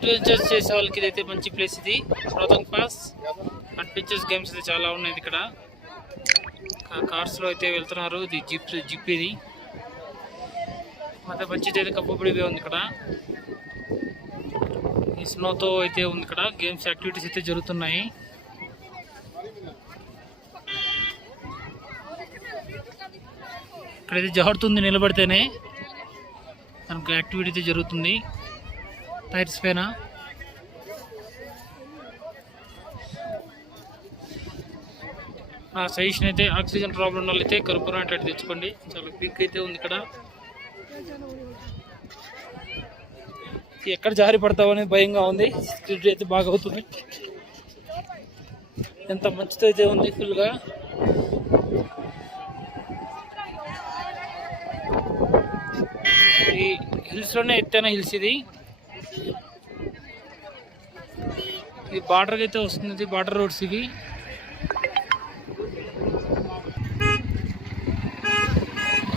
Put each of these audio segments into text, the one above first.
Adventures చేసే వాళ్ళకి ఇదైతే మంచి ప్లేస్. ఇది రోహతంగ్ పాస్ అడ్వెంచర్స్ గేమ్స్ అయితే చాలా ఉన్నాయి ఇక్కడ. కార్స్ లో అయితే వెళ్తున్నారు. ఇది జిప్ ఇది ಮತ್ತೆ మంచిది అయితే కప్పబడి ఉంది ఇక్కడ. ఈ స్నోతో అయితే ఉంది ఇక్కడ. గేమ్స్ యాక్టివిటీస్ అయితే జరుగుతున్నాయి. ఇక్కడైతే జారుతుంది నిలబడితేనే మనకు యాక్టివిటీ అయితే జరుగుతుంది టైర్స్ పైన. సజెషన్ అయితే ఆక్సిజన్ ప్రాబ్లం వల్ల అయితే కర్పూరం అంటే తెచ్చుకోండి. చాలా పీక్ అయితే ఉంది ఇక్కడ. ఎక్కడ జారి పడతామని భయంగా ఉంది. స్పీడ్ అయితే బాగా అవుతుంది. ఎంత మంచితో అయితే ఉంది ఫుల్గా. ఈ హిల్స్ లోనే ఎత్తైన హిల్స్ ఇది. ఇది బార్డర్కి అయితే వస్తుంది. బార్డర్ రోడ్స్ ఇవి.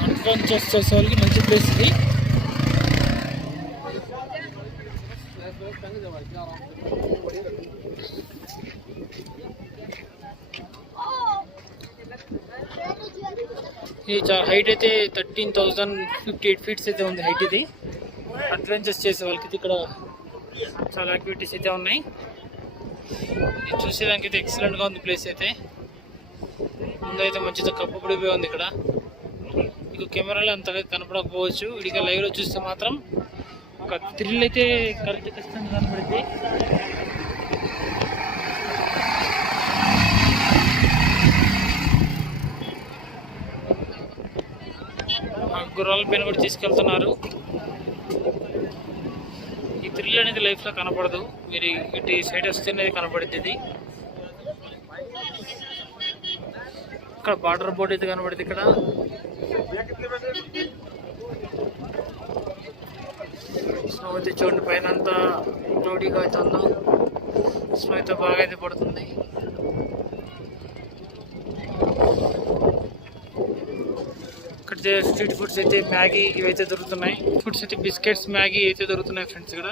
అడ్వెంచర్స్ చేసే వాళ్ళకి మంచి ప్లేస్ ఇది. ఇది చాలా హైట్ అయితే 13,058 ఫీట్స్ అయితే ఉంది హైట్. ఇది అడ్వెంచర్స్ చేసే వాళ్ళకి ఇక్కడ చాలా యాక్టివిటీస్ అయితే ఉన్నాయి. ఇది చూసేదానికి అయితే ఎక్సలెంట్గా ఉంది ప్లేస్ అయితే. ముందైతే మంచిగా కప్పబడిపోయి ఉంది ఇక్కడ. మీకు కెమెరాలో అంతగా కనపడకపోవచ్చు. ఇదిగా లైవ్లో చూస్తే మాత్రం ఒక థ్రిల్ అయితే కరెక్ట్ ఖచ్చితంగా కనపడింది. గుర్రాల పైన కూడా తీసుకెళ్తున్నారు. ఈ థ్రిల్ అనేది లైఫ్లో కనపడదు. మీరు ఇటు సైడ్ వస్తేనే కనపడుతుంది. ఇది ఇక్కడ బార్డర్ బోర్డు అయితే కనపడుతుంది. ఇక్కడ స్నో అయితే చూడండి పైన అంతా క్లౌడీగా అయితే ఉందో. స్నో అయితే బాగా అయితే పడుతుంది. ఇక్కడ స్ట్రీట్ ఫుడ్స్ అయితే మ్యాగీ ఇవైతే దొరుకుతున్నాయి. ఫుడ్స్ అయితే బిస్కెట్స్ మ్యాగీ అయితే దొరుకుతున్నాయి ఫ్రెండ్స్ ఇక్కడ.